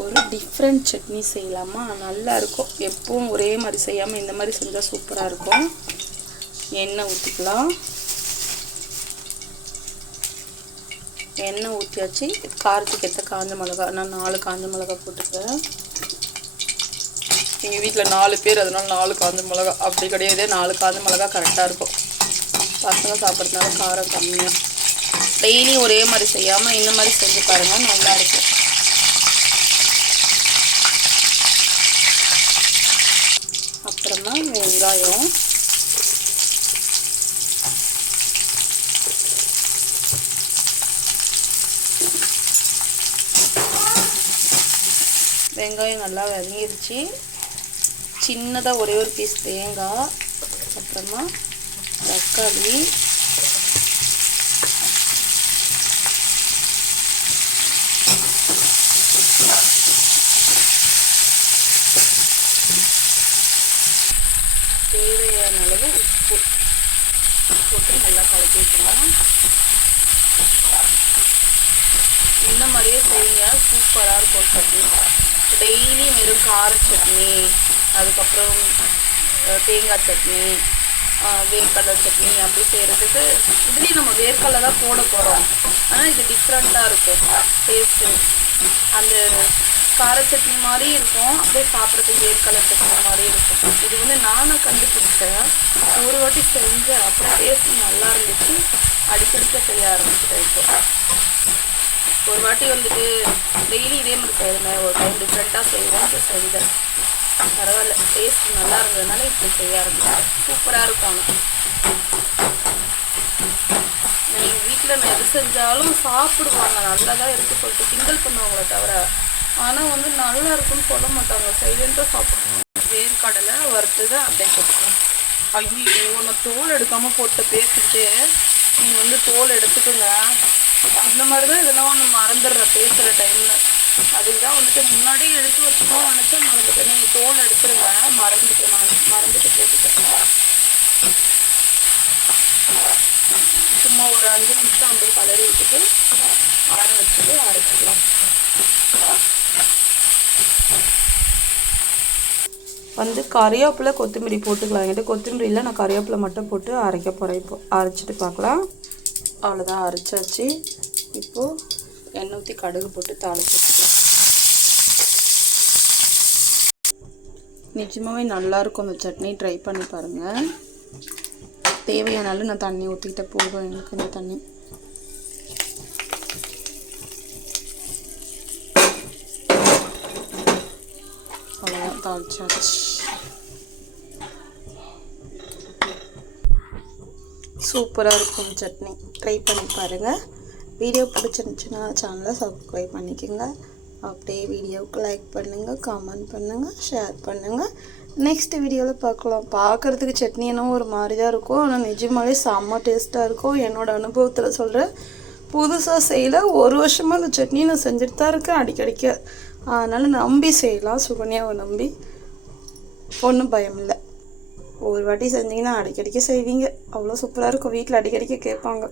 ஒரு டிஃப்ரெண்ட் சட்னி செய்யலாமா? நல்லா இருக்கும் எப்பவும் ஒரே மாதிரி செய்யாமல் இந்த மாதிரி செஞ்சால் சூப்பராக இருக்கும். எண்ணெய் ஊற்றிக்கலாம் எண்ணெய் ஊற்றியாச்சு காரத்துக்கு ஏற்ற காஞ்ச மிளகா நான் நாலு காஞ்ச மிளகா போட்டுக்கிறேன். எங்கள் வீட்டில் நாலு பேர் அதனால நாலு காஞ்ச மிளகா. அப்படி கிடையாது நாலு காஞ்ச மிளகா கரெக்டாக இருக்கும். பசங்க சாப்பிட்றதுனால காரம் கம்மியாக டெய்லியும் ஒரே மாதிரி செய்யாமல் இந்த மாதிரி செஞ்சு பாருங்கள் நல்லாயிருக்கும் அப்புறமா வெங்காயம். வெங்காயம் நல்லா வதங்கிருச்சு சின்னதாக ஒரே ஒரு பீஸ் தேங்காய். அப்புறமா தக்காளி. தேவையான அளவு உப்பு போட்டு நல்லா கலக்கி வச்சுக்கலாம். இந்த மாதிரியே செய்யுங்க. சூப்பராக இருக்கும் சட்னி. டெய்லியும் வெறும் கார சட்னி அதுக்கப்புறம் தேங்காய் சட்னி வேர்க்கடலை சட்னி அப்படி செய்கிறதுக்கு இதுலேயும் நம்ம வேர்க்கடலை தான் போட போகிறோம் ஆனால் இது டிஃப்ரெண்ட்டாக இருக்கும். டேஸ்ட்டு அந்த கார சட்னி மாதிரி இருக்கும். அப்படியே சாப்பிட்றதுக்கு வேர்க்கடலை சட்னி மாதிரி இருக்கும். இது வந்து நானும் கண்டுபிடிச்சேன். ஒரு வாட்டி செஞ்சேன். அப்புறம் டேஸ்ட் நல்லா இருந்துச்சு. அடிக்கடிக்க செய்ய ஆரம்பிச்சிட்டேன் இப்போ. ஒரு வாட்டி வந்துட்டு டெய்லி இதே மாதிரி செய்கிறேன் ஒரு டைம் டிஃப்ரெண்ட்டாக செய்வேன் செஞ்சேன் பரவாயில்ல. டேஸ்ட் நல்லா இருந்ததுனால இப்படி செய்ய ஆரம்பிச்சேன். சூப்பராக இருக்கும் ஆனால் எங்கள் வீட்டில் நான் எது செஞ்சாலும் சாப்பிடுவாங்க. நல்லா தான் இருக்கு சொல்லிட்டு கிண்டல் பண்ணுவாங்களே தவிர ஆனால் வந்து நல்லா இருக்குன்னு சொல்ல மாட்டாங்க. சைலண்ட்டாக சாப்பிடுவாங்க. வேர்க்கடலை வறுத்தது அப்படியே போட்டுக்கலாம். ஐயோ நான் தோல் எடுக்காமல் போட்டு பேசிட்டு நீங்கள் வந்து தோல் எடுத்துக்கோங்க. இந்த மாதிரி தான் இதெல்லாம் ஒன்று மறந்துடுறேன். பேசுகிற டைமில் அதுக்கு தான் வந்துட்டு முன்னாடியே எடுத்து வச்சுக்கோம் நினச்சா மறந்துட்டேன். நீங்கள் தோல் எடுத்துருங்க. மறந்துட்டேன். நான் மறந்துட்டு போட்டுட்டேன் சும்மா ஒரு அஞ்சு நிமிஷம் அப்படியே கலரி விட்டுட்டு ஆற வச்சுட்டு அரைச்சிக்கலாம். வந்து கறிவேப்பிலை கொத்தமல்லி போட்டுக்கலாம். என்கிட்ட கொத்தமல்லியில் நான் கறிவேப்பிலை மட்டும் போட்டு அரைக்க போகிறேன் இப்போ. அரைச்சிட்டு பார்க்கலாம். அவ்வளோதான் அரைச்சாச்சு. இப்போது எண்ணெய் ஊற்றி கடுகு போட்டு தாளிச்சு வச்சுக்கலாம் நல்லாயிருக்கும் அந்த சட்னி. ட்ரை பண்ணி பாருங்கள் தேவையான அளவு நான் தண்ணி ஊற்றிக்கிட்ட போதும். எனக்கு இந்த தண்ணி. அவ்வளோதான் தாளிச்சாச்சு. சூப்பராக இருக்கும் சட்னி. ட்ரை பண்ணி பாருங்கள் வீடியோ பிடிச்சிருந்துச்சுன்னா சேனலை சப்ஸ்கிரைப் பண்ணிக்கோங்க. அப்படியே வீடியோவுக்கு லைக் பண்ணுங்கள் கமெண்ட் பண்ணுங்கள் ஷேர் பண்ணுங்கள் நெக்ஸ்ட் வீடியோவில் பார்க்கலாம். பார்க்குறதுக்கு சட்னி என்னவோ ஒரு மாதிரி தான் இருக்கும். ஆனால் நிஜமாவே செம்ம டேஸ்ட்டாக இருக்கும். என்னோடய அனுபவத்தில் சொல்கிறேன் புதுசாக செய்யல. ஒரு வருஷமாக அந்த சட்னி நான் செஞ்சுட்டு தான் இருக்கேன். அடிக்கடிக்க. அதனால் நம்பி செய்யலாம். சுகன்யாவை நம்பி. ஒன்றும் பயம் இல்லை. ஒரு வாட்டி செஞ்சீங்கன்னா அடிக்கடிக்க செய்வீங்க. அவ்வளோ சூப்பராக இருக்கும். வீட்டில் அடிக்கடிக்க கேட்பாங்க.